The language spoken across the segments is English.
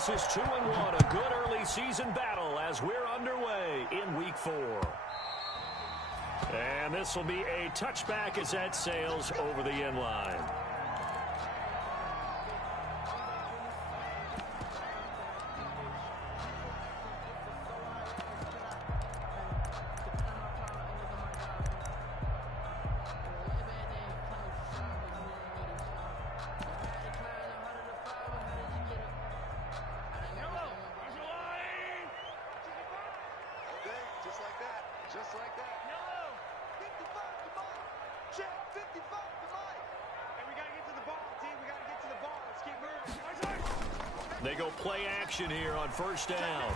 versus 2-1. A good early season battle as we're underway in Week 4. And this will be a touchback as that sails over the end line. They go play action here on first down.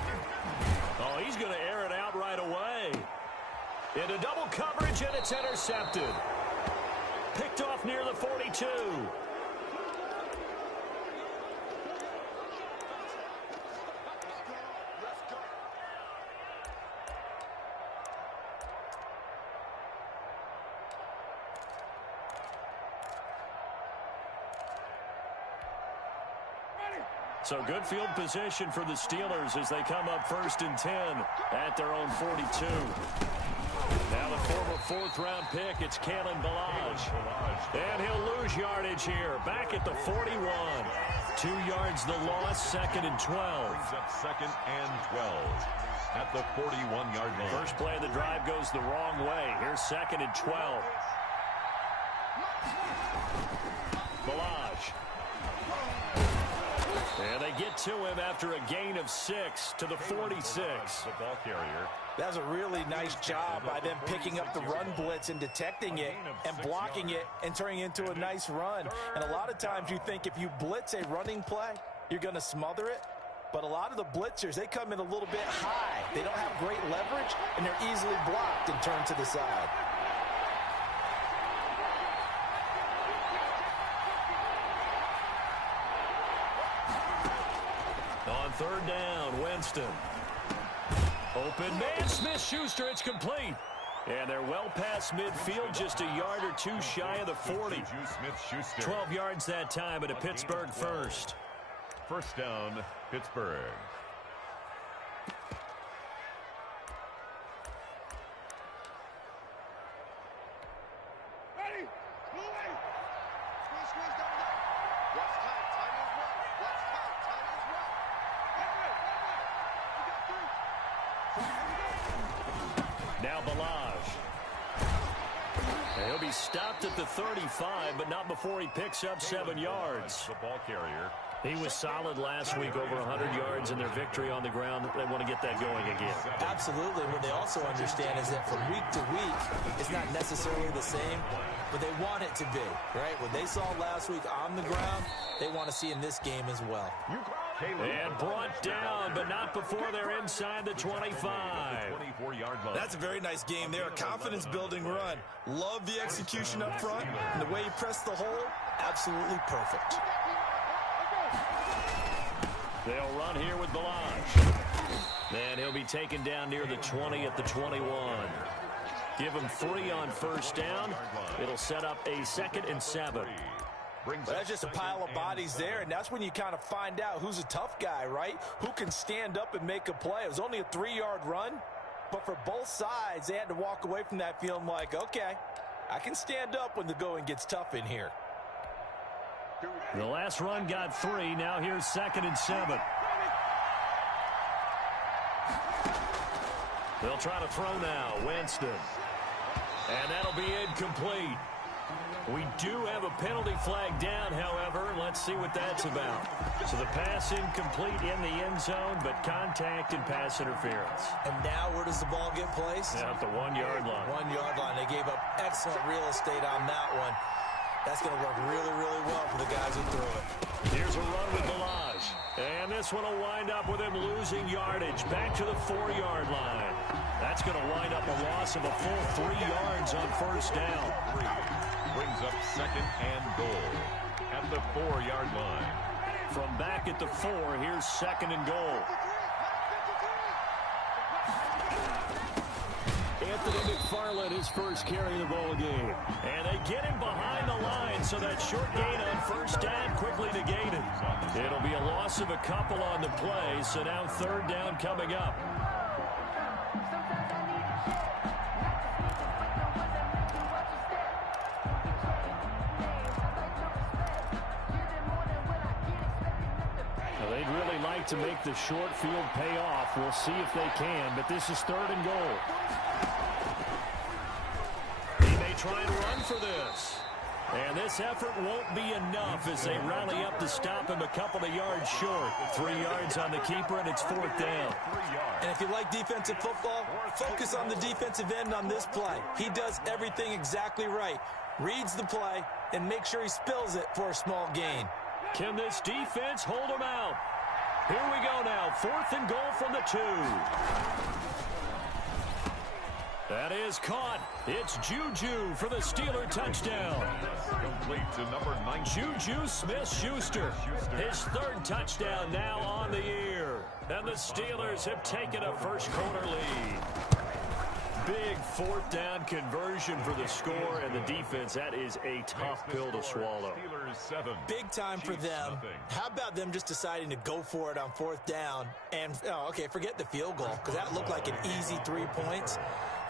Oh, he's going to air it out right away. Into double coverage, and it's intercepted. Picked off near the 42. So good field position for the Steelers as they come up 1st and 10 at their own 42. Now the former 4th-round pick, it's Kalen Ballage. And he'll lose yardage here, back at the 41. 2 yards the loss, 2nd and 12. Brings up 2nd and 12 at the 41-yard line. First play of the drive goes the wrong way. Here's 2nd and 12. Ballage. And they get to him after a gain of 6 to the 46. The ball carrier. That was a really nice job by them picking up the run blitz and detecting it and blocking it and turning it into a nice run. And a lot of times you think if you blitz a running play, you're going to smother it. But a lot of the blitzers, they come in a little bit high. They don't have great leverage, and they're easily blocked and turned to the side. On 3rd down, Winston. Open man, Smith-Schuster, it's complete. And they're well past midfield, just a yard or 2 shy of the 40. 12 yards that time, and a Pittsburgh first. First down, Pittsburgh. Now Ballage. And he'll be stopped at the 35, but not before he picks up 7 yards. The ball carrier. He was solid last week, over 100 yards in their victory on the ground. They want to get that going again. Absolutely. What they also understand is that from week to week, it's not necessarily the same, but they want it to be, right? What they saw last week on the ground, they want to see in this game as well. And brought down, but not before they're inside the 25. 24-yard line. That's a very nice game there. A confidence-building run. Love the execution up front, and the way he pressed the hole, absolutely perfect. They'll run here with Ballage. And he'll be taken down near the 20 at the 21. Give him 3 on first down. It'll set up a 2nd and 7. But that's just a pile of bodies there, and that's when you kind of find out who's a tough guy, right? Who can stand up and make a play. It was only a 3-yard run, but for both sides, they had to walk away from that feeling like, okay, I can stand up when the going gets tough in here. The last run got 3. Now here's 2nd and 7. They'll try to throw now. Winston. And that'll be incomplete. We do have a penalty flag down, however. Let's see what that's about. So the pass incomplete in the end zone, but contact and pass interference. And now where does the ball get placed? Yeah, at the 1-yard line. 1-yard line. They gave up excellent real estate on that one. That's going to work really, really well for the guys who threw it. Here's a run with Ballage. And this one will wind up with him losing yardage. Back to the 4-yard line. That's going to wind up a loss of a full 3 yards on first down. Brings up 2nd and goal at the 4-yard line. From back at the 4, here's 2nd and goal. Anthony McFarland, his first carry of the ball game. And they get him behind the line, so that short gain on first down quickly negated. It'll be a loss of a couple on the play, so now third down coming up. They'd really like to make the short field pay off. We'll see if they can, but this is third and goal. He may try and run for this. And this effort won't be enough as they rally up to stop him a couple of yards short. 3 yards on the keeper, and it's fourth down. And if you like defensive football, focus on the defensive end on this play. He does everything exactly right. Reads the play and make sure he spills it for a small gain. Can this defense hold him out? Here we go now. Fourth and goal from the 2. That is caught. It's Juju for the Steeler touchdown. Complete to number 9. Juju Smith-Schuster. His third touchdown now on the year. And the Steelers have taken a first quarter lead. Big fourth down conversion for the score, and the defense, that is a tough pill to swallow. Big time for them. How about them just deciding to go for it on fourth down? And, okay, forget the field goal, because that looked like an easy 3 points.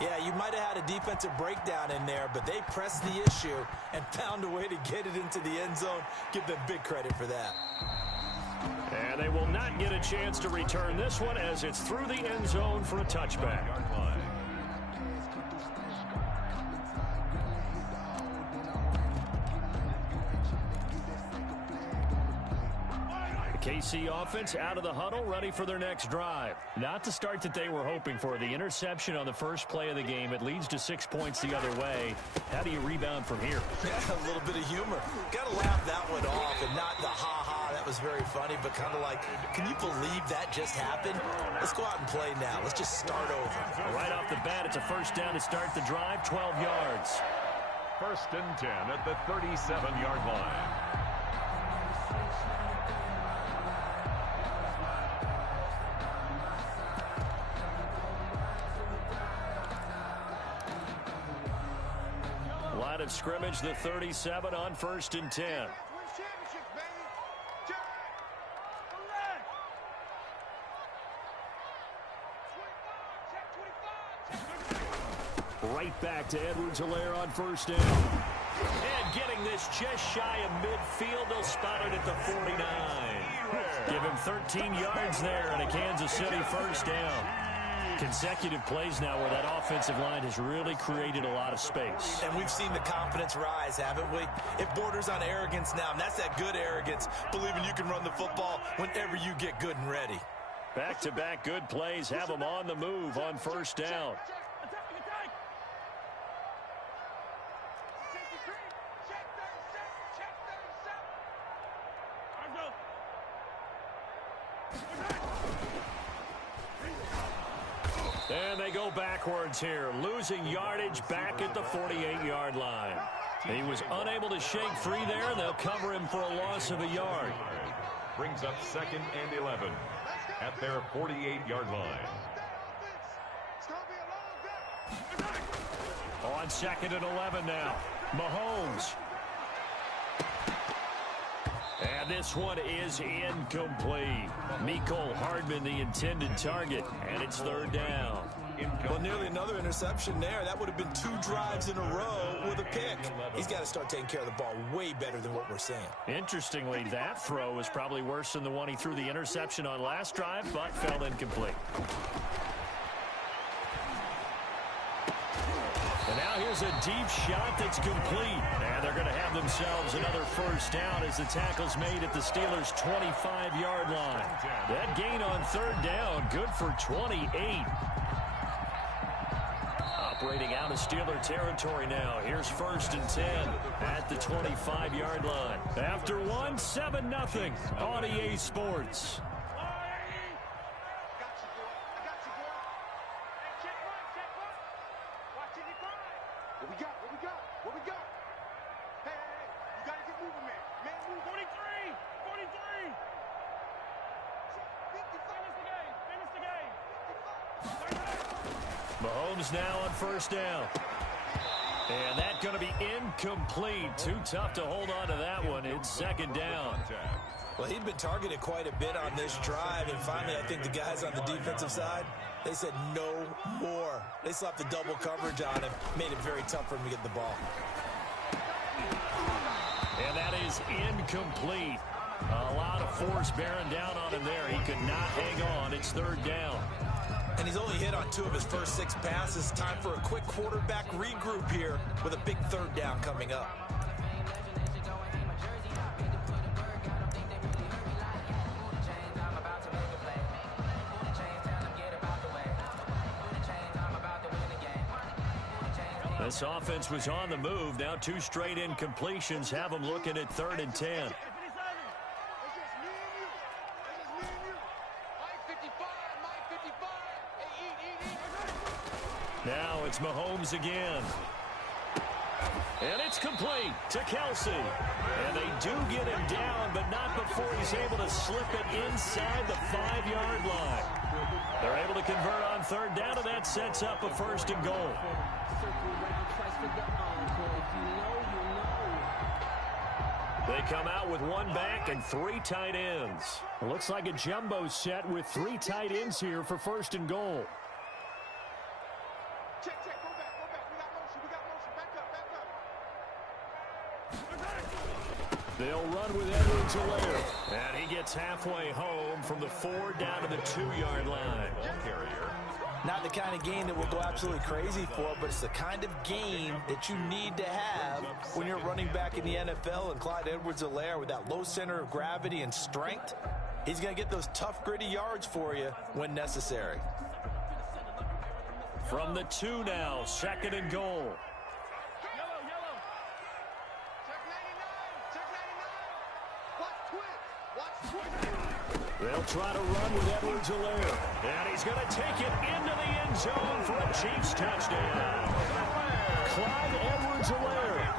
Yeah, you might have had a defensive breakdown in there, but they pressed the issue and found a way to get it into the end zone. Give them big credit for that. And they will not get a chance to return this one as it's through the end zone for a touchback. KC offense out of the huddle, ready for their next drive. Not the start that they were hoping for. The interception on the first play of the game. It leads to 6 points the other way. How do you rebound from here? Yeah, a little bit of humor. Got to laugh that one off and not the ha-ha. That was very funny, but kind of like, can you believe that just happened? Let's go out and play now. Let's just start over. Right off the bat, it's a first down to start the drive, 12 yards. First and 10 at the 37-yard line. Line of scrimmage, the 37 on first and 10. Right back to Edwards-Helaire on first down. And getting this just shy of midfield, they'll spot it at the 49. Give him 13 yards there and a Kansas City first down. Consecutive plays now where that offensive line has really created a lot of space. And we've seen the confidence rise, haven't we? It borders on arrogance now, and that's that good arrogance, believing you can run the football whenever you get good and ready. Back-to-back good plays have them on the move on first down. And they go backwards here, losing yardage back at the 48-yard line. He was unable to shake free there, and they'll cover him for a loss of a yard. Brings up second and 11 at their 48-yard line. On second and 11 now, Mahomes. And this one is incomplete. Mecole Hardman, the intended target, and it's third down. Well, nearly another interception there. That would have been 2 drives in a row with a pick. He's got to start taking care of the ball way better than what we're seeing. Interestingly, that throw is probably worse than the one he threw the interception on last drive, but fell incomplete. And now here's a deep shot that's complete. And they're going to have themselves another first down as the tackle's made at the Steelers' 25-yard line. That gain on third down, good for 28. Operating out of Steeler territory now. Here's first and 10 at the 25-yard line. After one, 7-0 on EA Sports. What we got? Hey, you got to get moving, man. Man, move. 43. Finish the game. Mahomes now on first down. And that's going to be incomplete. Too tough to hold on to that one. It's second down. Well, he'd been targeted quite a bit on this drive, and finally I think the guys on the defensive side, they said no more. They slapped the double coverage on him, made it very tough for him to get the ball. And that is incomplete. A lot of force bearing down on him there. He could not hang on. It's third down. And he's only hit on 2 of his first 6 passes. Time for a quick quarterback regroup here with a big third down coming up. This offense was on the move. Now 2 straight incompletions have them looking at 3rd and 10. Now it's Mahomes again. And it's complete to Kelsey. And they do get him down, but not before he's able to slip it inside the 5-yard line. They're able to convert on 3rd down, and that sets up a 1st and goal. They come out with 1 back and 3 tight ends. It looks like a jumbo set with 3 tight ends here for 1st and goal. Check, go back. We got motion, back up. They'll run with Edwards-Helaire. And he gets halfway home from the 4 down to the 2-yard line. Not the kind of game that we'll go absolutely crazy for, but it's the kind of game that you need to have when you're running back in the NFL. And Clyde Edwards-Helaire, with that low center of gravity and strength, he's going to get those tough, gritty yards for you when necessary. From the 2 now, 2nd and goal. They'll try to run with Edwards-Helaire. And he's going to take it into the end zone for a Chiefs touchdown. Clyde Edwards-Helaire.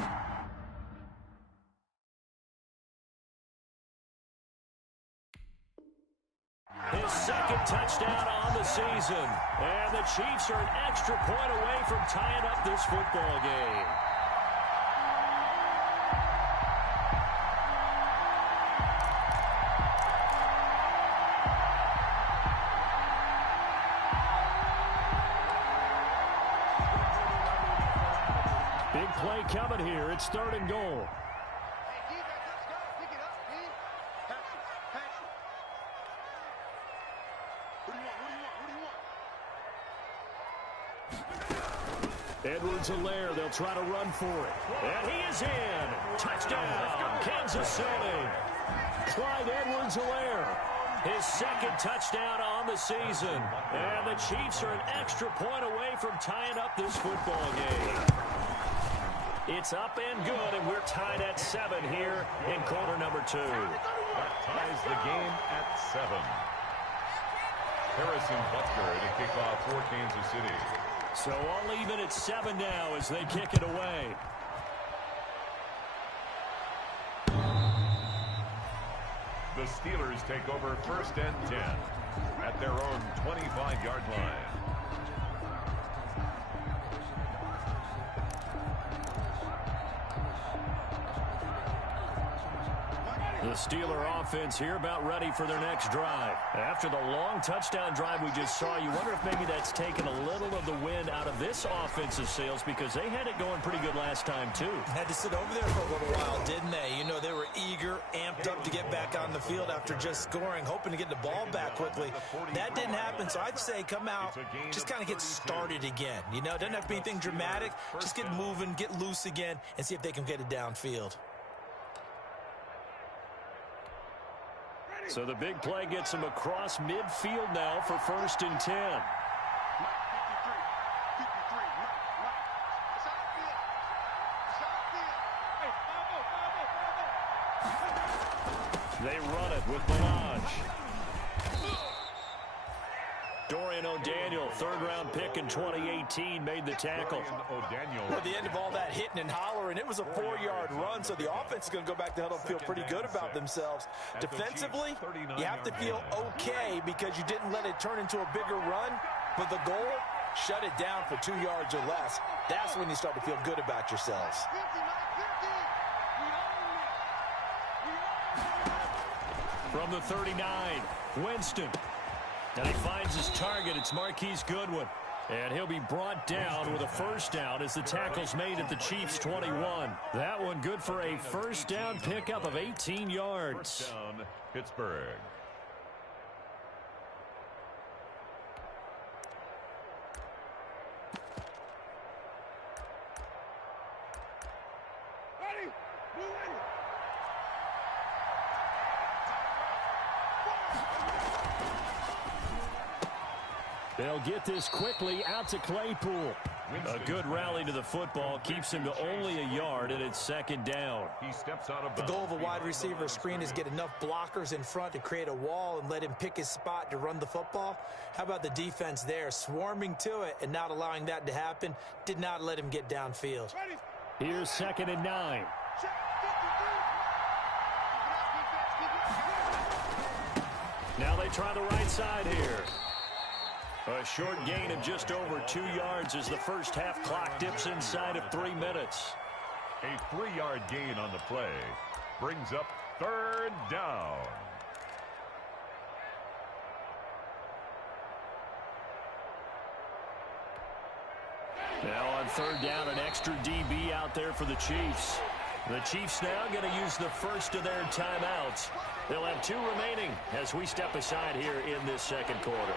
His 2nd touchdown on the season. And the Chiefs are an extra point away from tying up this football game. Big play coming here. It's 3rd and goal. Edwards-Helaire, they'll try to run for it. And he is in. Touchdown, Kansas City. Clyde Edwards-Helaire, his 2nd touchdown on the season. And the Chiefs are an extra point away from tying up this football game. It's up and good, and we're tied at 7 here in quarter number 2. That ties the game at 7. Harrison Butker to kick off for Kansas City. So all even at 7 now as they kick it away. The Steelers take over 1st and 10 at their own 25-yard line. The Steeler offense here about ready for their next drive. After the long touchdown drive we just saw, you wonder if maybe that's taken a little of the wind out of this offensive sails, because they had it going pretty good last time too. Had to sit over there for a little while, didn't they? You know, they were eager, amped up to get back on the field after just scoring, hoping to get the ball back quickly. That didn't happen, so I'd say come out, just kind of get started again. You know, it doesn't have to be anything dramatic. Just get moving, get loose again, and see if they can get it downfield. So the big play gets him across midfield now for 1st and 10. They run it with Balaj. Dorian O'Daniel, 3rd-round pick in 2018, made the tackle. At the end of all that hitting and hollering, it was a 4-yard run, so the offense is going to go back to huddle and feel pretty good about themselves. Defensively, you have to feel okay because you didn't let it turn into a bigger run, but the goal, shut it down for 2 yards or less. That's when you start to feel good about yourselves. From the 39, Winston. And he finds his target. It's Marquise Goodwin. And he'll be brought down with a first down as the tackle's made at the Chiefs' 21. That one good for a first down pickup of 18 yards. First down, Pittsburgh. They'll get this quickly out to Claypool. A good rally to the football keeps him to only a yard, and it's second down. He steps out of The bounds. goal of a wide receiver screen is get enough blockers in front to create a wall and let him pick his spot to run the football. How about the defense there, swarming to it and not allowing that to happen? Did not let him get downfield. Here's 2nd and 9. Now they try the right side here. A short gain of just over 2 yards as the first half clock dips inside of 3 minutes. A 3-yard gain on the play brings up third down. Now on third down, an extra DB out there for the Chiefs. The Chiefs now going to use the first of their timeouts. They'll have 2 remaining as we step aside here in this second quarter.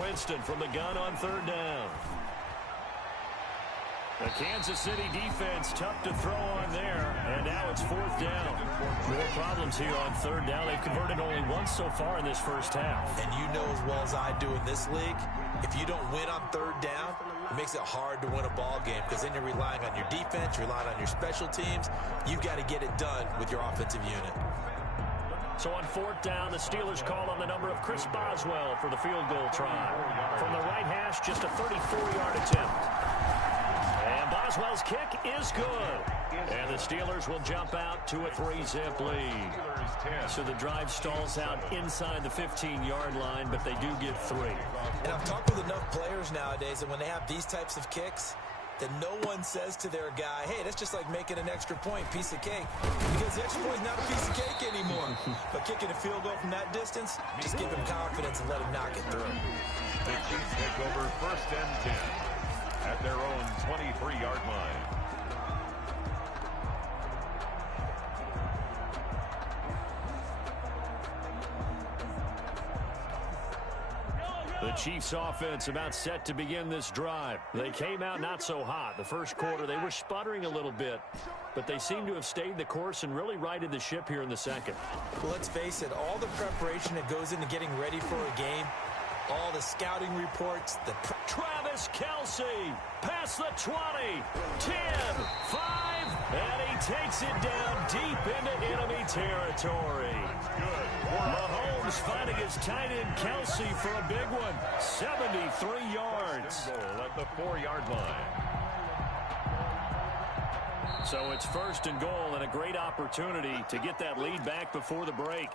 Winston from the gun on third down. The Kansas City defense tough to throw on there, and now it's fourth down. More problems here on third down. They've converted only once so far in this first half. And you know as well as I do in this league, if you don't win on third down, it makes it hard to win a ball game because then you're relying on your defense, you're relying on your special teams. You've got to get it done with your offensive unit. So on fourth down, the Steelers call on the number of Chris Boswell for the field goal try. From the right hash, just a 34-yard attempt. And Boswell's kick is good. And the Steelers will jump out to a 3-zip lead. So the drive stalls out inside the 15-yard line, but they do get 3. And I've talked with enough players nowadays, and when they have these types of kicks, that no one says to their guy, hey, that's just like making an extra point, piece of cake. Because the extra point is not a piece of cake anymore. But kicking a field goal from that distance, just give him confidence and let him knock it through. The Chiefs take over first and 10 at their own 23-yard line. The Chiefs offense about set to begin this drive. They came out not so hot. The first quarter, they were sputtering a little bit, but they seem to have stayed the course and really righted the ship here in the second. Well, let's face it, all the preparation that goes into getting ready for a game, all the scouting reports, Travis Kelce, past the 20, 10, 5, and he takes it down deep into enemy territory. Mahomes finding his tight end Kelce for a big one, 73 yards. Goal at the 4-yard line. So it's first and goal and a great opportunity to get that lead back before the break.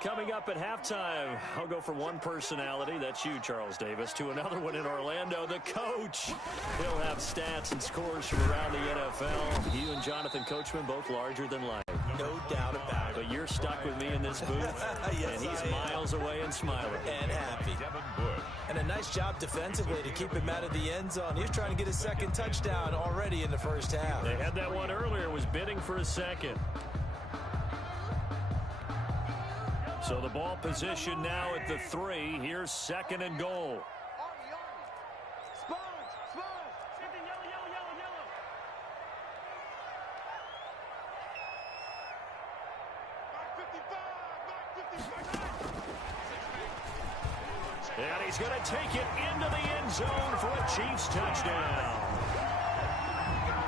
Coming up at halftime, I'll go from one personality, that's you, Charles Davis, to another one in Orlando, the coach. He'll have stats and scores from around the NFL. You and Jonathan Coachman, both larger than life. no doubt about it. But you're stuck with me in this booth, yes, and he's miles away and smiling. And happy. And a nice job defensively to keep him out of the end zone. He was trying to get his second touchdown already in the first half. They had that one earlier, was bidding for a second. So the ball position now at the 3. Here's second and goal. And he's going to take it into the end zone for a Chiefs touchdown.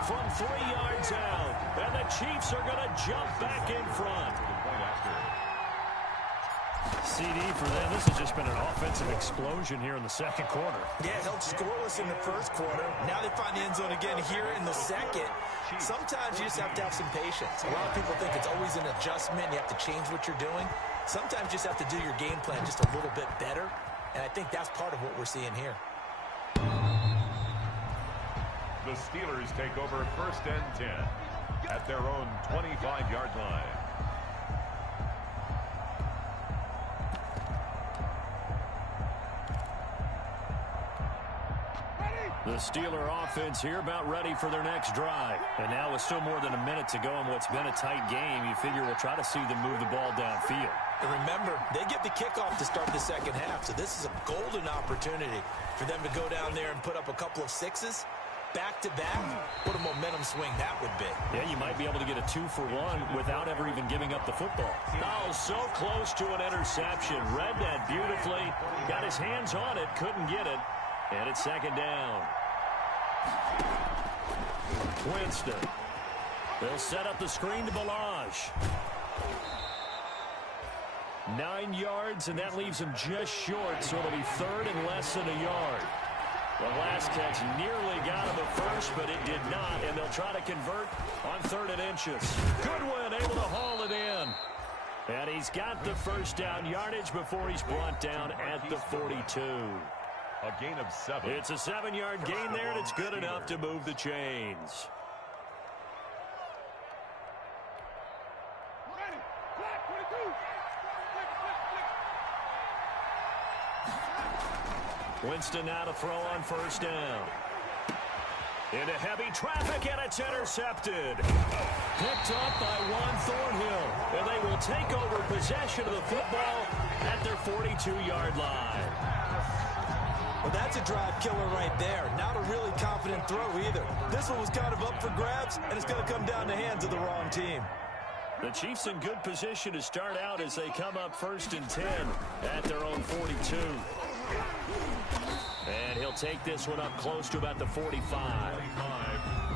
From 3 yards out. And the Chiefs are going to jump back in front. CD for them. This has just been an offensive explosion here in the second quarter. Yeah, held scoreless in the first quarter. Now they find the end zone again here in the second. Sometimes you just have to have some patience. A lot of people think it's always an adjustment. You have to change what you're doing. Sometimes you just have to do your game plan just a little bit better. And I think that's part of what we're seeing here. The Steelers take over 1st and 10 at their own 25-yard line. The Steeler offense here about ready for their next drive. And now with still more than a minute to go in what's been a tight game, you figure we'll try to see them move the ball downfield. And remember, they get the kickoff to start the second half, so this is a golden opportunity for them to go down there and put up a couple of sixes. Back-to-back, what a momentum swing that would be. Yeah, you might be able to get a 2-for-1 without ever even giving up the football. Oh, so close to an interception. Read that beautifully. Got his hands on it, couldn't get it. And it's second down. Winston. They'll set up the screen to Balaj. 9 yards, and that leaves him just short, so it'll be third and less than a yard. The last catch nearly got him at first, but it did not, and they'll try to convert on 3rd and inches. Goodwin able to haul it in. And he's got the first down yardage before he's brought down at the 42. A gain of 7. It's a 7-yard gain there, and it's good enough to move the chains. Winston now to throw on 1st down. Into heavy traffic, and it's intercepted. Picked up by Juan Thornhill, and they will take over possession of the football at their 42-yard line. Well, that's a drive killer right there. Not a really confident throw either. This one was kind of up for grabs, and it's going to come down the hands of the wrong team. The Chiefs in good position to start out as they come up 1st and 10 at their own 42. And he'll take this one up close to about the 45.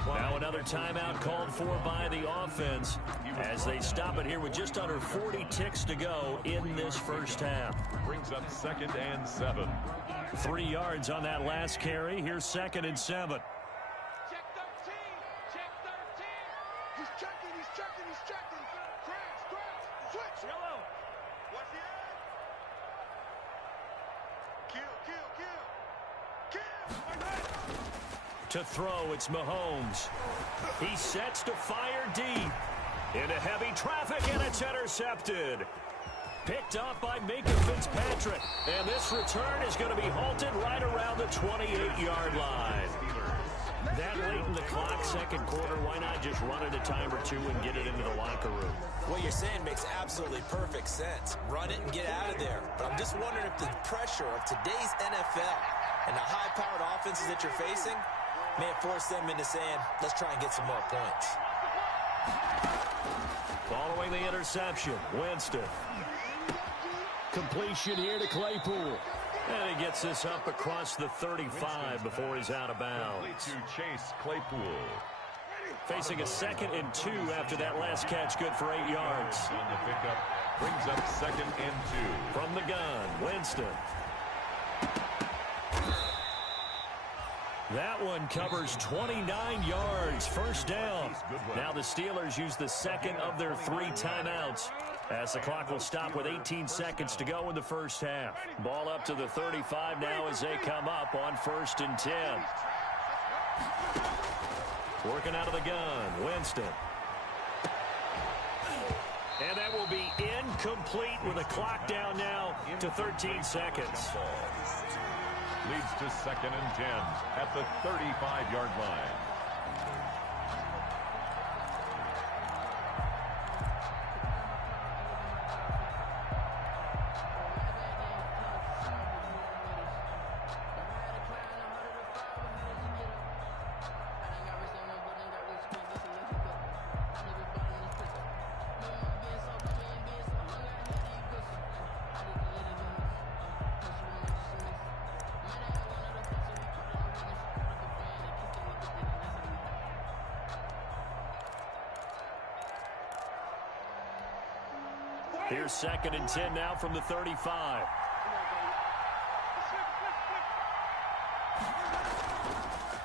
Now another timeout called for by the offense as they stop it here with just under 40 ticks to go in this first half. Brings up 2nd and 7. 3 yards on that last carry. Here's 2nd and 7. Check 13. Check 13. He's checking. He's checking. He's checking. Crash. Switch. Yellow. What's the end? Kill. To throw, it's Mahomes. He sets to fire deep. Into heavy traffic, and it's intercepted. Picked up by Minka Fitzpatrick. And this return is going to be halted right around the 28-yard line. That late in the clock, second quarter, why not just run it a time or two and get it into the locker room? What you're saying makes absolutely perfect sense. Run it and get out of there. But I'm just wondering if the pressure of today's NFL and the high-powered offenses that you're facing may have forced them into saying, let's try and get some more points. Following the interception, Winston. Completion here to Claypool. And he gets this up across the 35 before he's out of bounds. To Chase Claypool. Facing a 2nd and 2 after that last catch, good for 8 yards. On the pickup, brings up 2nd and 2. From the gun, Winston. That one covers 29 yards, first down. Now the Steelers use the 2nd of their 3 timeouts as the clock will stop with 18 seconds to go in the first half. Ball up to the 35 now as they come up on 1st and 10. Working out of the gun, Winston. And that will be incomplete with a clock down now to 13 seconds. Leads to 2nd and 10 at the 35-yard line. Here's 2nd and 10 now from the 35.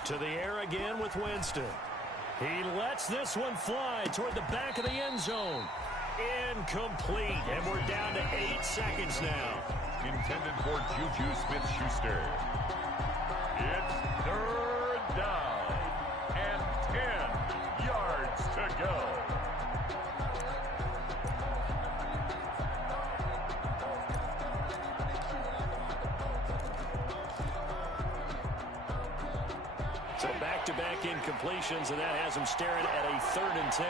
To the air again with Winston. He lets this one fly toward the back of the end zone. Incomplete, and we're down to 8 seconds now. Intended for Juju Smith-Schuster. It's 3rd down and 10 yards to go. So back-to-back incompletions, and that has him staring at a 3rd and 10.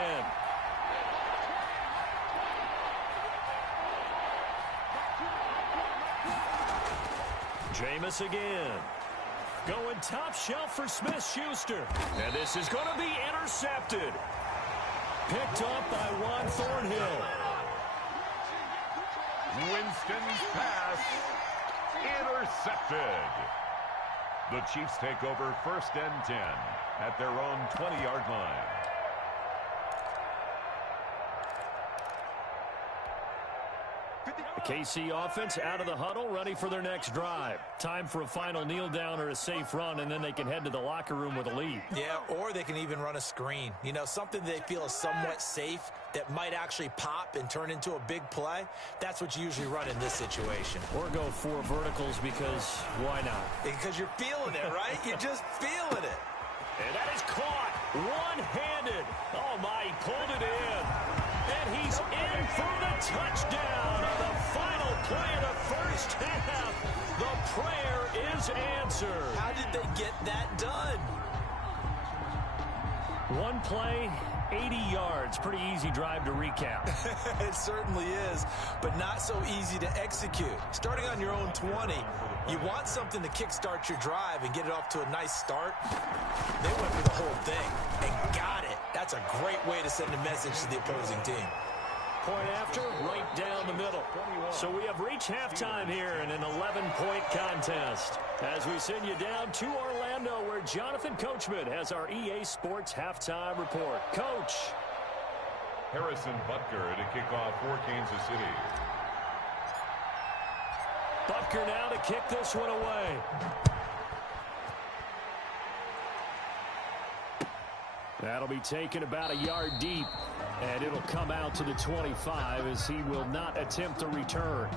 Jameis again. Going top shelf for Smith-Schuster. And this is going to be intercepted. Picked up by Juan Thornhill. Winston's pass intercepted. The Chiefs take over 1st and 10 at their own 20-yard line. The KC offense out of the huddle, ready for their next drive. Time for a final kneel down or a safe run, and then they can head to the locker room with a lead. Yeah, or they can even run a screen. You know, something they feel is somewhat safe that might actually pop and turn into a big play. That's what you usually run in this situation. Or go 4 verticals because why not? Because you're feeling it, right? You're just feeling it. And that is caught one-handed. Oh, my, he pulled it in. And he's in for the touchdown on the final play of the first half. The prayer is answered. How did they get that done? One play, 80 yards. Pretty easy drive to recap. It certainly is, but not so easy to execute. Starting on your own 20, you want something to kickstart your drive and get it off to a nice start. They went for the whole thing and got it. That's a great way to send a message to the opposing team. Point after, right down the middle. So we have reached halftime here in an 11-point contest. As we send you down to Orlando, where Jonathan Coachman has our EA Sports halftime report. Coach. Harrison Butker to kick off for Kansas City. Butker now to kick this one away. That'll be taken about a yard deep, and it'll come out to the 25 as he will not attempt a return.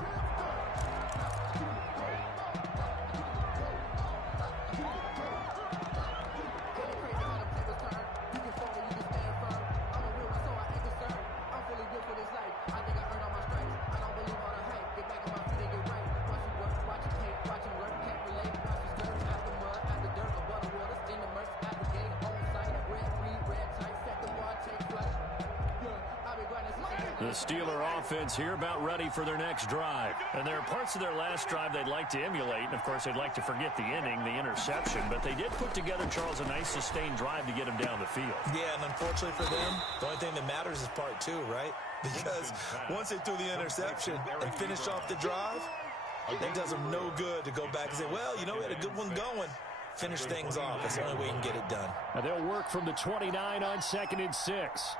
The Steeler offense here about ready for their next drive. And there are parts of their last drive they'd like to emulate. And, of course, they'd like to forget the inning, the interception. But they did put together, Charles, a nice sustained drive to get him down the field. Yeah, and unfortunately for them, the only thing that matters is part 2, right? Because once they threw the interception and finished off the drive, it does them no good to go back and say, well, you know, we had a good one going. Finish things off. That's the only way you can get it done. Now they'll work from the 29 on 2nd and 6.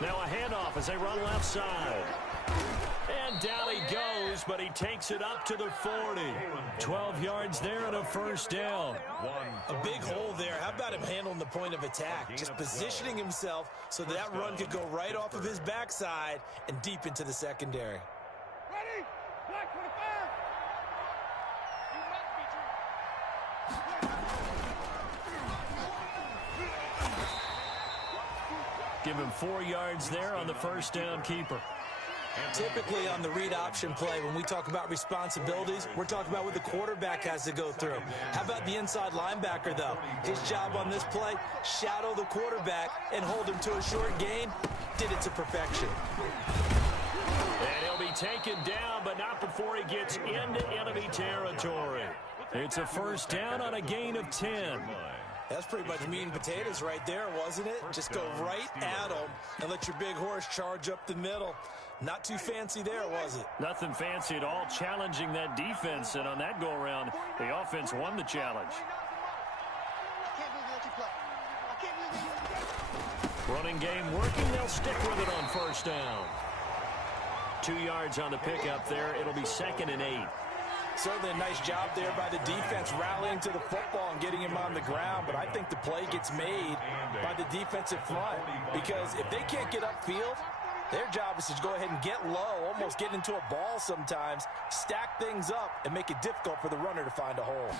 Now a handoff as they run left side. And down he goes, but he takes it up to the 40. 12 yards there and a first down. A big hole there. How about him handling the point of attack? Just positioning himself so that run could go right off of his backside and deep into the secondary. Ready? Black 25. Give him 4 yards there on the first down keeper. Typically on the read option play, when we talk about responsibilities, we're talking about what the quarterback has to go through. How about the inside linebacker, though? His job on this play, shadow the quarterback and hold him to a short gain. Did it to perfection. And he'll be taken down, but not before he gets into enemy territory. It's a first down on a gain of 10. That's pretty much meat and potatoes right there, wasn't it? Just go right at them and let your big horse charge up the middle. Not too fancy there, was it? Nothing fancy at all, challenging that defense. And on that go-around, the offense won the challenge. Running game working. They'll stick with it on first down. 2 yards on the pickup there. It'll be 2nd and 8. Certainly a nice job there by the defense rallying to the football and getting him on the ground, but I think the play gets made by the defensive front because if they can't get upfield, their job is to go ahead and get low, almost get into a ball sometimes, stack things up, and make it difficult for the runner to find a hole.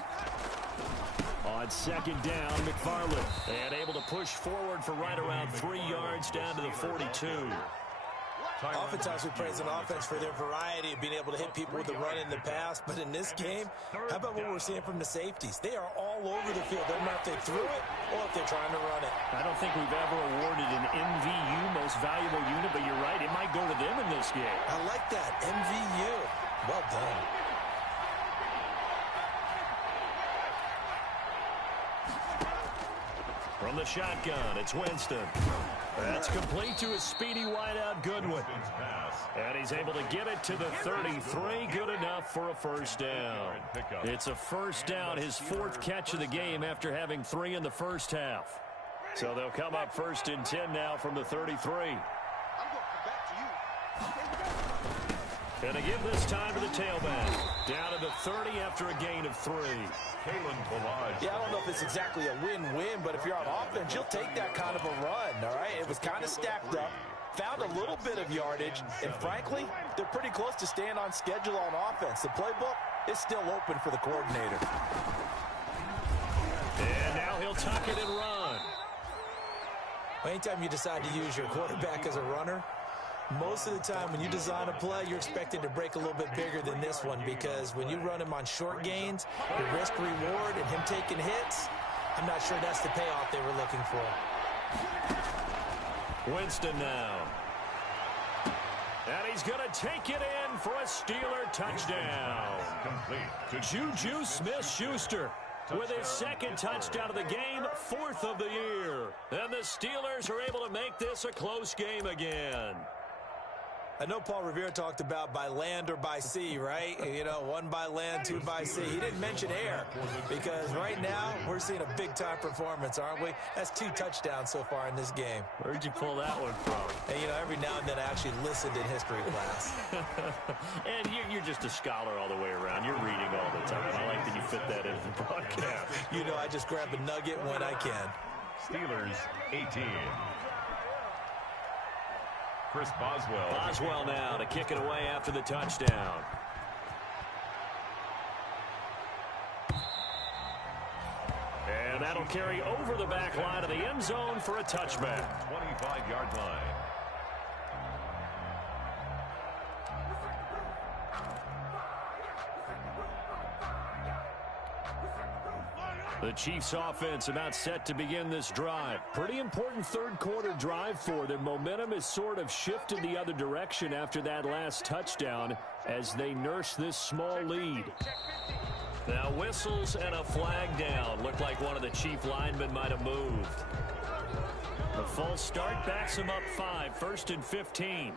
On 2nd down, McFarland, and able to push forward for right around 3 yards down to the 42. Oftentimes we praise an offense for their variety of being able to hit people with the run in the pass, but in this game, how about what we're seeing from the safeties? They are all over the field. Doesn't matter if they threw it or if they're trying to run it. I don't think we've ever awarded an MVU, most valuable unit, but you're right, it might go to them in this game. I like that, MVU. Well done. From the shotgun, it's Winston. That's complete to his speedy wideout, Goodwin. And he's able to get it to the 33. Good enough for a first down. It's a first down, his 4th catch of the game after having 3 in the first half. So they'll come up 1st and 10 now from the 33. And to give this time to the tailback. Down to the 30 after a gain of 3. Yeah, I don't know if it's exactly a win-win, but if you're on offense, you'll take that kind of a run, all right? It was kind of stacked up, found a little bit of yardage, and frankly, they're pretty close to staying on schedule on offense. The playbook is still open for the coordinator. And now he'll tuck it and run. Anytime you decide to use your quarterback as a runner, most of the time when you design a play, you're expected to break a little bit bigger than this one because when you run him on short gains, the risk-reward and him taking hits, I'm not sure that's the payoff they were looking for. Winston now. And he's going to take it in for a Steeler touchdown. Juju Smith-Schuster with his 2nd touchdown of the game, 4th of the year. And the Steelers are able to make this a close game again. I know Paul Revere talked about by land or by sea, right? You know, 1 by land, 2 by sea. He didn't mention air because right now we're seeing a big-time performance, aren't we? That's 2 touchdowns so far in this game. Where'd you pull that one from? And, you know, every now and then I actually listened in history class. And you're just a scholar all the way around. You're reading all the time. I like that you fit that into the broadcast. You know, I just grab a nugget when I can. Steelers 18. Chris Boswell. Boswell now to kick it away after the touchdown. And that'll carry over the back line of the end zone for a touchback. 25-yard line. The Chiefs offense about set to begin this drive. Pretty important 3rd quarter drive for them. Momentum has sort of shifted the other direction after that last touchdown as they nurse this small lead. Now whistles and a flag down. Looked like one of the Chief linemen might have moved. The false start backs him up 5, 1st and 15.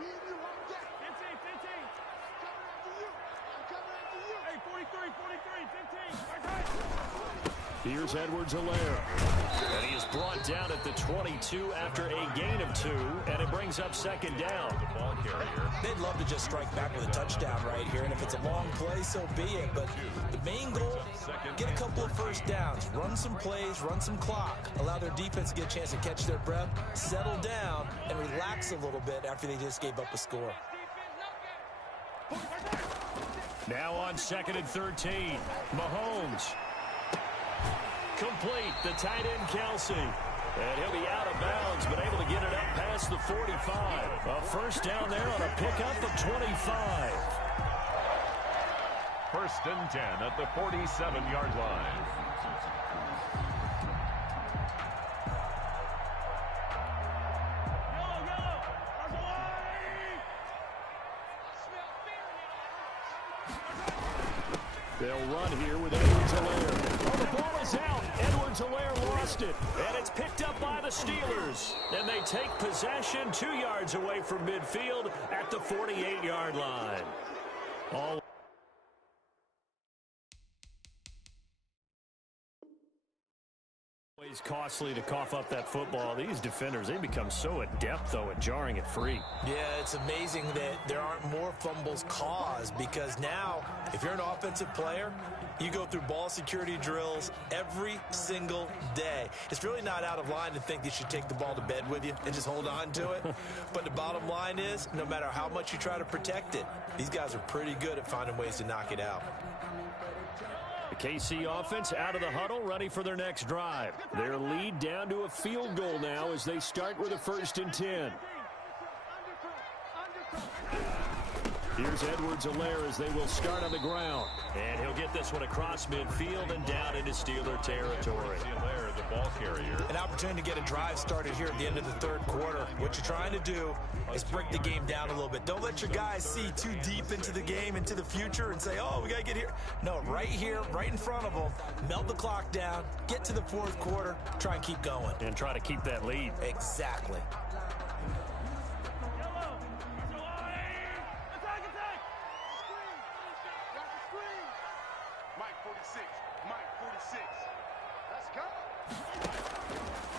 Here's Edwards-Helaire. And he is brought down at the 22 after a gain of 2, and it brings up 2nd down. The ball carrier. They'd love to just strike back with a touchdown right here, and if it's a long play, so be it. But the main goal, get a couple of first downs, run some plays, run some clock, allow their defense to get a chance to catch their breath, settle down, and relax a little bit after they just gave up a score. Now on 2nd and 13, Mahomes. Complete, the tight end Kelsey. And he'll be out of bounds, but able to get it up past the 45. A first down there on a pickup of 25. 1st and 10 at the 47-yard line. They'll run here with Edwards-Helaire. Oh, the ball is out. Edwards-Helaire lost it. And it's picked up by the Steelers. And they take possession 2 yards away from midfield at the 48-yard line. Always costly to cough up that football. These defenders, they become so adept, though, at jarring it free. Yeah, it's amazing that there aren't more fumbles caused because now, if you're an offensive player, you go through ball security drills every single day. It's really not out of line to think you should take the ball to bed with you and just hold on to it. But the bottom line is, no matter how much you try to protect it, these guys are pretty good at finding ways to knock it out. The KC offense out of the huddle, ready for their next drive. Their lead down to a field goal now as they start with a 1st and 10. Here's Edwards-Helaire as they will start on the ground. And he'll get this one across midfield and down into Steeler territory. Helaire, the ball carrier. An opportunity to get a drive started here at the end of the 3rd quarter. What you're trying to do is break the game down a little bit. Don't let your guys see too deep into the game, into the future, and say, oh, we got to get here. No, right here, right in front of them, melt the clock down, get to the 4th quarter, try and keep going. And try to keep that lead. Exactly.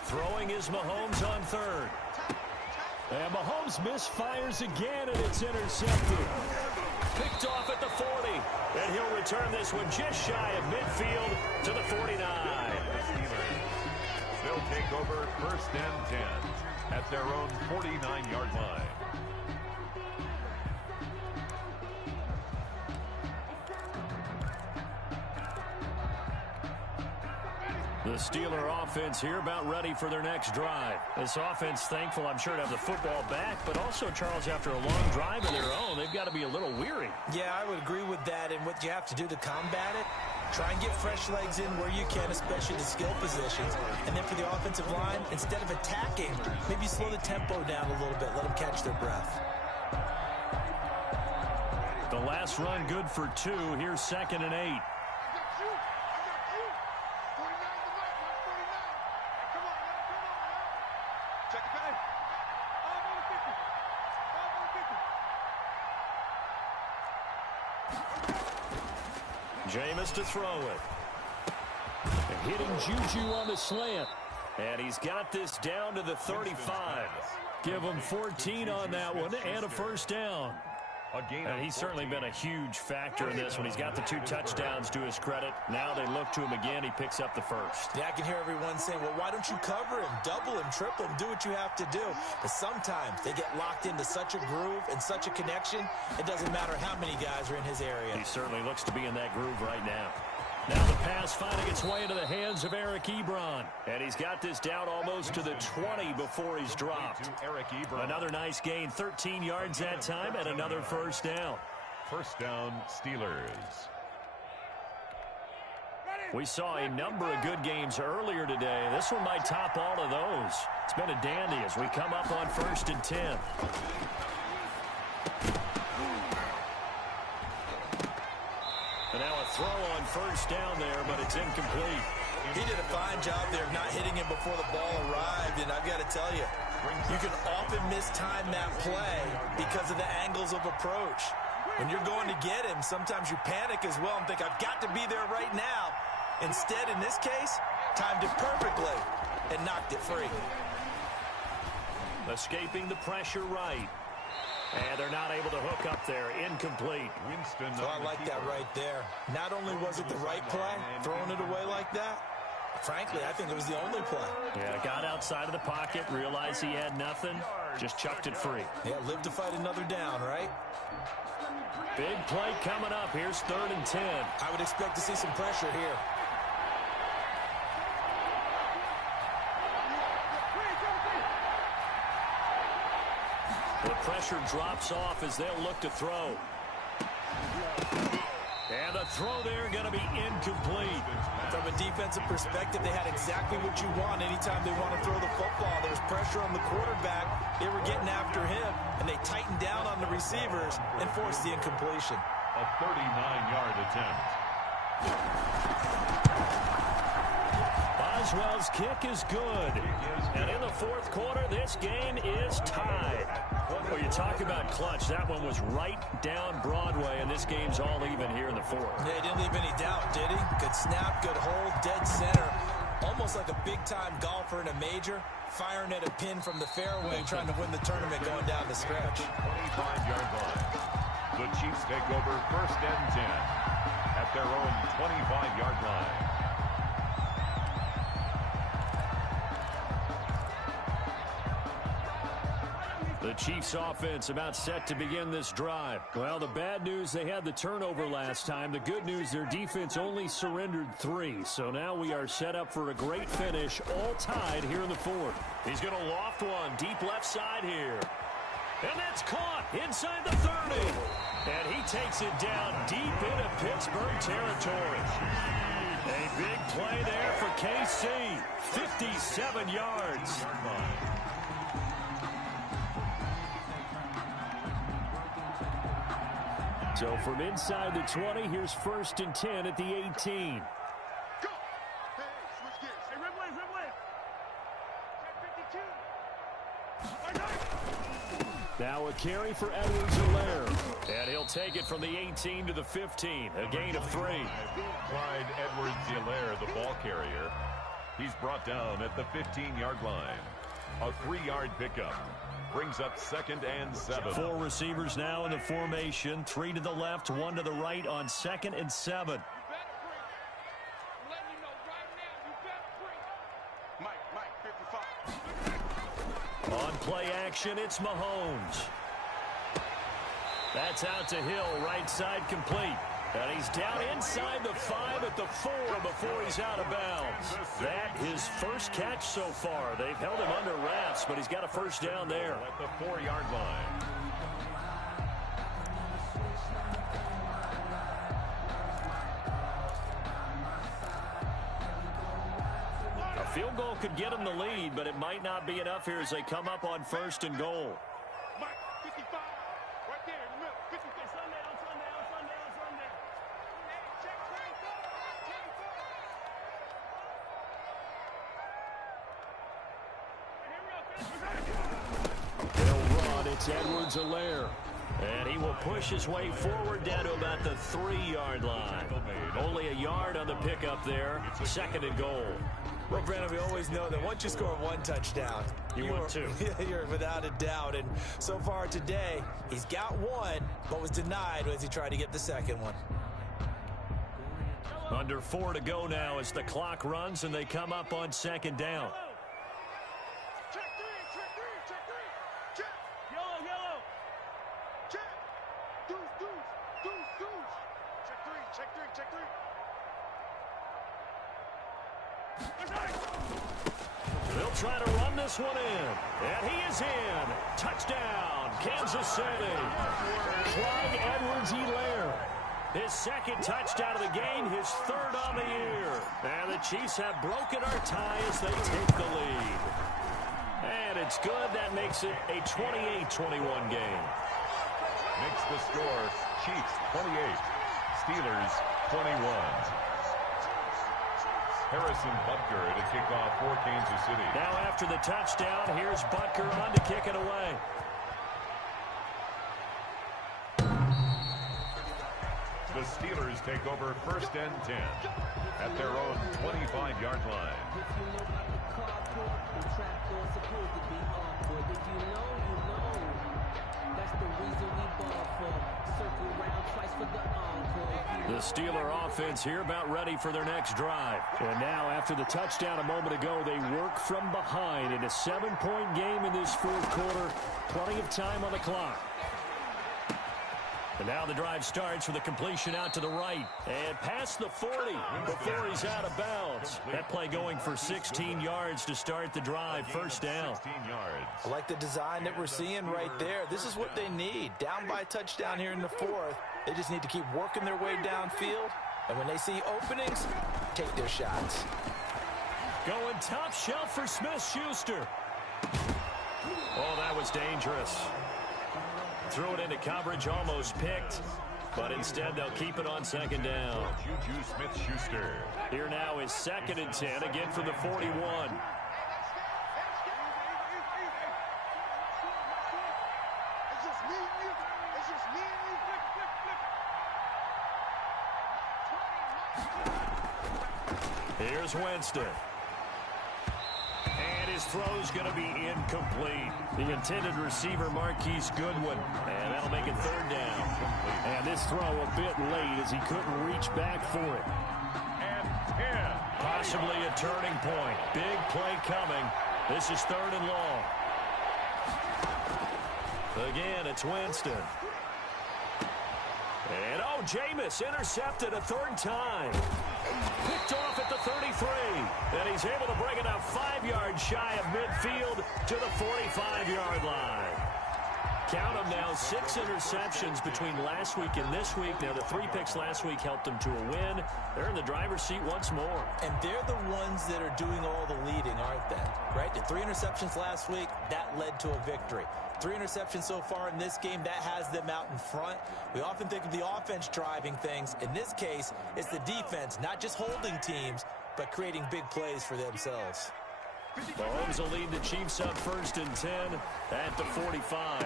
Throwing is Mahomes on 3rd. And Mahomes misfires again, and it's intercepted. Picked off at the 40. And he'll return this one just shy of midfield to the 49. They'll take over 1st and 10 at their own 49-yard line. The Steeler offense here about ready for their next drive. This offense thankful, I'm sure, to have the football back, but also, Charles, after a long drive of their own, they've got to be a little weary. Yeah, I would agree with that, and what you have to do to combat it, try and get fresh legs in where you can, especially the skill positions. And then for the offensive line, instead of attacking, maybe slow the tempo down a little bit, let them catch their breath. The last run good for 2. Here's 2nd and 8. Jameis to throw it. And hitting Juju on the slant. And he's got this down to the 35. Give him 14 on that one and a 1st down. And he's certainly been a huge factor in this one. He's got the 2 touchdowns to his credit. Now they look to him again. He picks up the 1st. Yeah, I can hear everyone saying, well, why don't you cover him, double him, triple him, do what you have to do. But sometimes they get locked into such a groove and such a connection, it doesn't matter how many guys are in his area. He certainly looks to be in that groove right now. Now the pass finding its way into the hands of Eric Ebron. And he's got this down almost to the 20 before he's dropped. Another nice gain, 13 yards that time, and another 1st down. 1st down, Steelers. We saw a number of good games earlier today. This one might top all of those. It's been a dandy as we come up on 1st and 10. And now a throw on 1st down there, but it's incomplete. He did a fine job there of not hitting him before the ball arrived, and I've got to tell you, you can often mistime that play because of the angles of approach. When you're going to get him, sometimes you panic as well and think, I've got to be there right now. Instead, in this case, timed it perfectly and knocked it free. Escaping the pressure right. And they're not able to hook up there. Incomplete. Winston. So I like that right there. Not only was it the right play, throwing it away like that, frankly, I think it was the only play. Yeah, got outside of the pocket, realized he had nothing, just chucked it free. Yeah, live to fight another down, right? Big play coming up. Here's 3rd and 10. I would expect to see some pressure here. The pressure drops off as they'll look to throw. And the throw there going to be incomplete. From a defensive perspective, they had exactly what you want anytime they want to throw the football. There's pressure on the quarterback. They were getting after him, and they tightened down on the receivers and forced the incompletion. A 39-yard attempt. Boswell's kick is good. And in the 4th quarter, this game is tied. Well, you talk about clutch. That one was right down Broadway, and this game's all even here in the 4th. Yeah, he didn't leave any doubt, did he? Good snap, good hold, dead center. Almost like a big-time golfer in a major, firing at a pin from the fairway, trying to win the tournament going down the stretch. 25-yard line. The Chiefs take over first and 10 at their own 25-yard line. The Chiefs offense about set to begin this drive. Well, the bad news, they had the turnover last time. The good news, their defense only surrendered 3. So now we are set up for a great finish, all tied here in the fourth. He's going to loft one deep left side here. And that's caught inside the 30. And he takes it down deep into Pittsburgh territory. A big play there for KC. 57 yards. So from inside the 20, here's first and 10 at the 18. Go! Hey, switch gears. Hey, red wave, red wave. Check 52. Now a carry for Edwards-Helaire. And he'll take it from the 18 to the 15. A gain of 3. Clyde Edwards-Helaire, the ball carrier. He's brought down at the 15-yard line. A 3-yard pickup. Brings up second and 7. 4 receivers now in the formation. 3 to the left, 1 to the right on second and 7. On play action, it's Mahomes. That's out to Hill, right side complete. And he's down inside the 5 at the 4 before he's out of bounds. That his first catch so far. They've held him under wraps, but he's got a first down there. At the 4-yard line. A field goal could get him the lead, but it might not be enough here as they come up on first and goal. It's Edwards-Helaire. And he will push his way forward down to about the 3-yard line. Only a yard on the pickup there. Second and goal. Well, Brandon, we always know that once you score 1 touchdown, you're 2. You're without a doubt. And so far today, he's got 1, but was denied as he tried to get the second one. Under 4 to go now as the clock runs and they come up on second down. They'll try to run this one in. And he is in. Touchdown, Kansas City. Clyde Edwards-Helaire. His second touchdown of the game, his 3rd on the year. And the Chiefs have broken our tie as they take the lead. And it's good. That makes it a 28-21 game. Makes the score Chiefs 28, Steelers 21. Harrison Butker to kick off for Kansas City. Now after the touchdown, here's Butker on to kick it away. The Steelers take over first and 10 at their own 25-yard line. The Steeler offense here about ready for their next drive. And now after the touchdown a moment ago, they work from behind in a 7-point game in this 4th quarter. Plenty of time on the clock. And now the drive starts with a completion out to the right. And past the 40 before he's out of bounds. That play going for 16 yards to start the drive. First down. 16 yards. I like the design that we're seeing right there. This is what they need. Down by a touchdown here in the 4th. They just need to keep working their way downfield. And when they see openings, take their shots. Going top shelf for Smith-Schuster. Oh, that was dangerous. Threw it into coverage, almost picked. But instead, they'll keep it on second down. Juju Smith-Schuster. Here now is second and 10, again from the 41. Here's Winston. his throw's going to be incomplete. The intended receiver, Marquise Goodwin. And that'll make it third down. And this throw a bit late as he couldn't reach back for it. Possibly a turning point. Big play coming. This is third and long. Again, it's Winston. And, oh, Jameis intercepted a third time. Picked off at the 33. And he's able to bring it up 5 yards shy of midfield to the 45-yard line. Count them now, 6 interceptions between last week and this week. Now, the 3 picks last week helped them to a win. They're in the driver's seat once more. And they're the ones that are doing all the leading, aren't they? Right? The 3 interceptions last week, that led to a victory. 3 interceptions so far in this game, that has them out in front. We often think of the offense driving things. In this case, it's the defense, not just holding teams, but creating big plays for themselves. Mahomes will lead the Chiefs up first and 10 at the 45.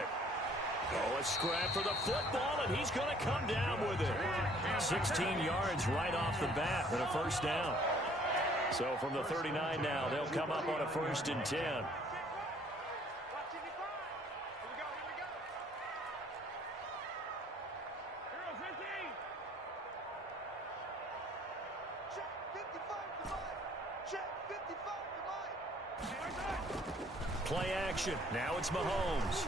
Oh, a scrap for the football, and he's going to come down with it. 16 yards right off the bat and a first down. So from the 39 now, they'll come up on a first and 10. Play action. Now it's Mahomes.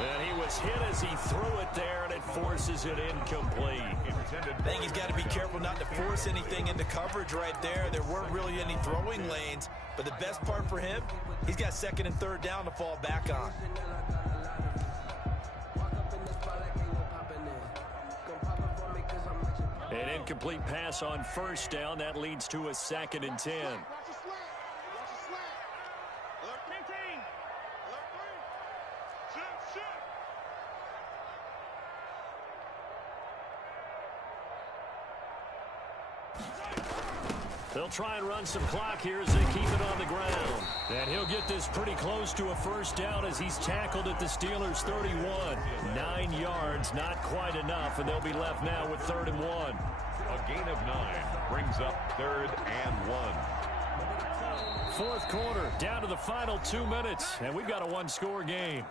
And he was hit as he threw it there, and it forces it incomplete. I think he's got to be careful not to force anything into coverage right there. There weren't really any throwing lanes, but the best part for him, he's got second and third down to fall back on. An incomplete pass on first down. That leads to a second and 10. They'll try and run some clock here as they keep it on the ground. And he'll get this pretty close to a first down as he's tackled at the Steelers' 31. 9 yards, not quite enough, and they'll be left now with 3rd and 1. A gain of 9 brings up 3rd and 1. Fourth quarter, down to the final 2 minutes, and we've got a one-score game.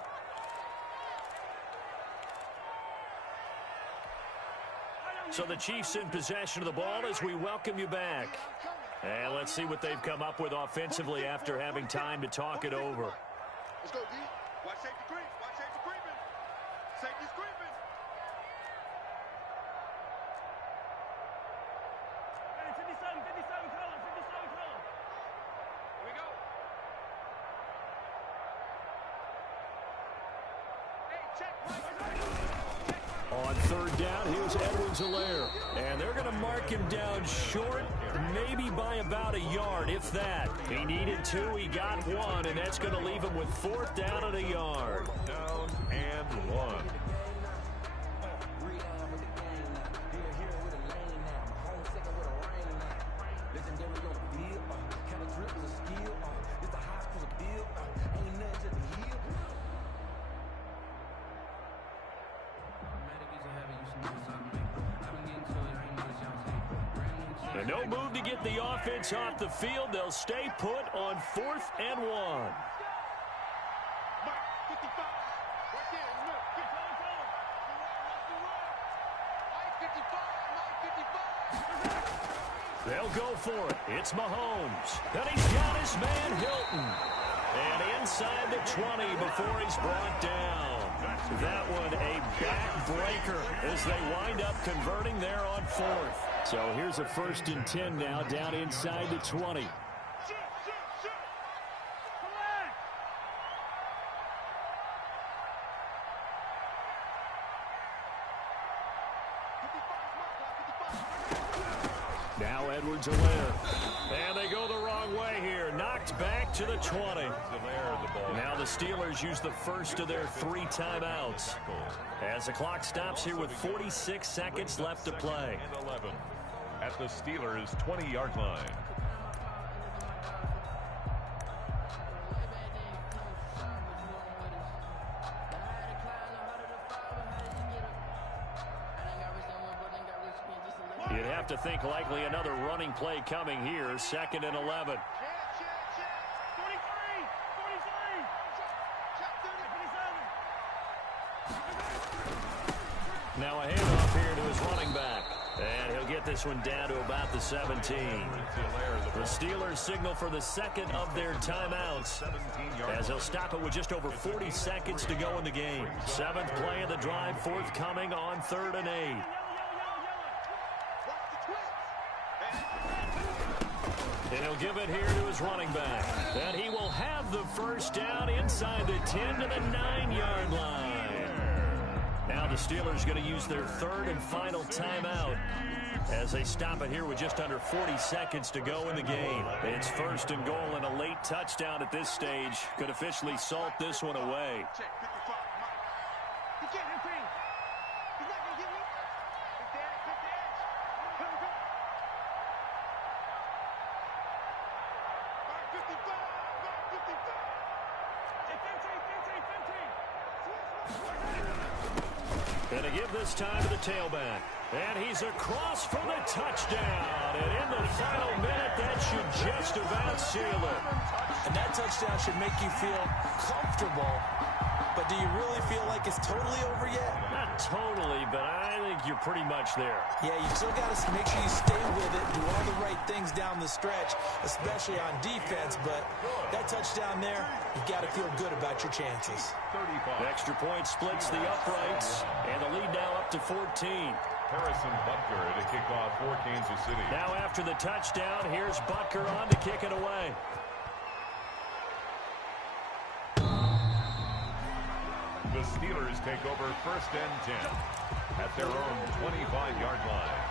So the Chiefs in possession of the ball as we welcome you back. And let's see what they've come up with offensively after having time to talk it over. Let's go, D. Watch safety creep. Watch safety creeping. Safety's creeping. Hey, 57 color. Here we go. Hey, check. On 3rd down, here's Edwards-Helaire. And they're going to mark him down short, maybe by about a yard, if that. He needed 2, he got 1, and that's going to leave him with 4th down and a yard. Down and 1. And no move to get the offense off the field. They'll stay put on 4th and 1. They'll go for it. It's Mahomes. And he's got his man Hilton. And inside the 20 before he's brought down. That one a backbreaker as they wind up converting there on 4th. So here's a 1st and 10 now down inside the 20. Now Edwards-Helaire. And they go the wrong way here. Knocked back to the 20. Now the Steelers use the first of their 3 timeouts. As the clock stops here with 46 seconds left to play. And 11 at the Steelers' 20-yard line. You'd have to think likely another running play coming here. 2nd and 11. Now a handoff here to his running back. And he'll get this one down to about the 17. The Steelers signal for the second of their timeouts as they'll stop it with just over 40 seconds to go in the game. Seventh play of the drive forthcoming on 3rd and 8. And he'll give it here to his running back. And he will have the first down inside the 10 to the 9-yard line. Now the Steelers going to use their 3rd and final timeout as they stop it here with just under 40 seconds to go in the game. It's 1st and goal, and a late touchdown at this stage could officially salt this one away. And to give this time to the tailback. And he's across for the touchdown. And in the final minute, that should just about seal it. And that touchdown should make you feel comfortable. But do you really feel like it's totally over yet? Not totally, but I think you're pretty much there. Yeah, you still got to make sure you stay with it, do all the right things down the stretch, especially on defense. But that touchdown there, you got to feel good about your chances. Extra point splits the uprights, and the lead now up to 14. Harrison Butker to kick off for Kansas City. Now after the touchdown, here's Butker on to kick it away. The Steelers take over 1st and 10 at their own 25-yard line.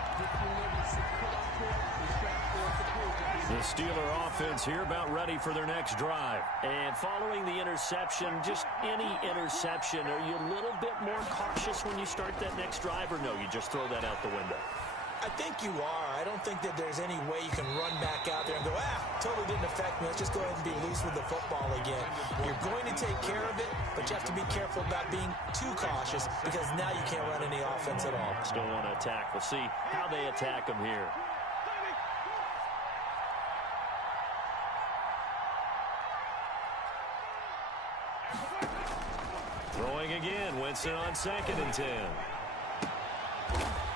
The Steeler offense here about ready for their next drive. And following the interception, just any interception, are you a little bit more cautious when you start that next drive, or no, you just throw that out the window? I think you are. I don't think that there's any way you can run back out there and go, totally didn't affect me. Let's just go ahead and be loose with the football again. You're going to take care of it, but you have to be careful about being too cautious because now you can't run any offense at all. Still want to attack. We'll see how they attack them here. Throwing again. Winston on 2nd and 10.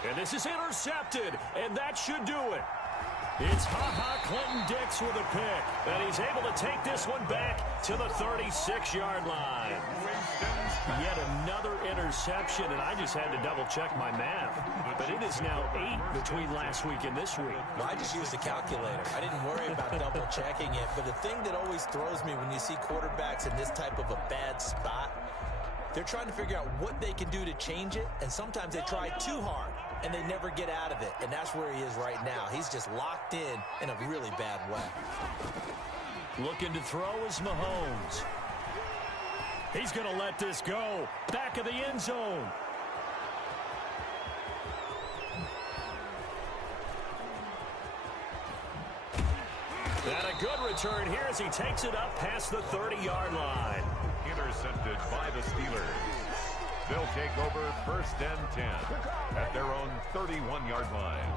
And this is intercepted, and that should do it. It's Clinton-Dix with a pick, and he's able to take this one back to the 36-yard line. Yet another interception, and I just had to double-check my math. But it is now 8 between last week and this week. Well, I just used a calculator. I didn't worry about double-checking it. But the thing that always throws me when you see quarterbacks in this type of a bad spot, they're trying to figure out what they can do to change it, and sometimes they try too hard, and they never get out of it. And that's where he is right now. He's just locked in a really bad way. Looking to throw is Mahomes. He's going to let this go. Back of the end zone. And a good return here as he takes it up past the 30-yard line. Intercepted by the Steelers. They'll take over 1st and 10 at their own 31-yard line.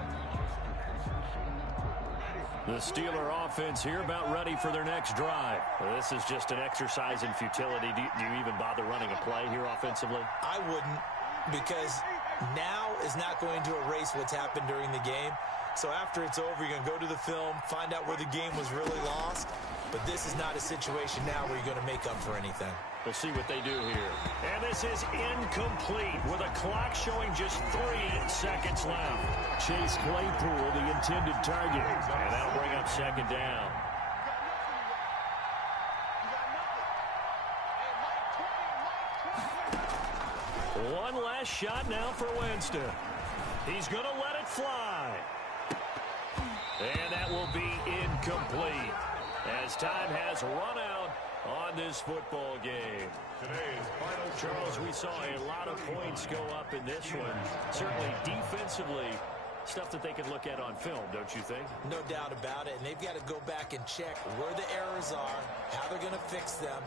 The Steeler offense here about ready for their next drive. This is just an exercise in futility. Do you even bother running a play here offensively? I wouldn't, because now is not going to erase what's happened during the game. So after it's over, you're going to go to the film, find out where the game was really lost. But this is not a situation now where you're going to make up for anything. We'll see what they do here. And this is incomplete with a clock showing just 3 seconds left. Chase Claypool, the intended target. And that'll bring up 2nd down. One last shot now for Winston. He's going to let it fly. And that will be incomplete as time has run out on this football game. Today's final Charles, we saw a lot of points go up in this one. Certainly defensively, stuff that they could look at on film, don't you think? No doubt about it. And they've got to go back and check where the errors are, how they're going to fix them,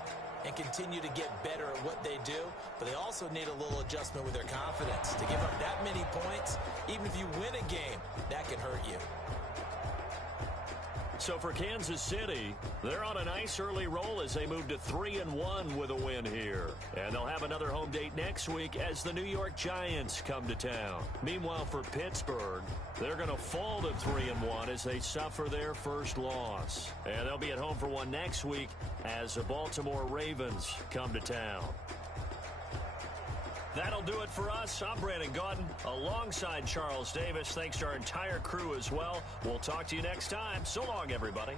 and continue to get better at what they do. But they also need a little adjustment with their confidence. To give up that many points, even if you win a game, that can hurt you. So for Kansas City, they're on a nice early roll as they move to 3-1 with a win here. And they'll have another home date next week as the New York Giants come to town. Meanwhile, for Pittsburgh, they're going to fall to 3-1 as they suffer their first loss. And they'll be at home for one next week as the Baltimore Ravens come to town. That'll do it for us. I'm Brandon Gaudin alongside Charles Davis. Thanks to our entire crew as well. We'll talk to you next time. So long, everybody.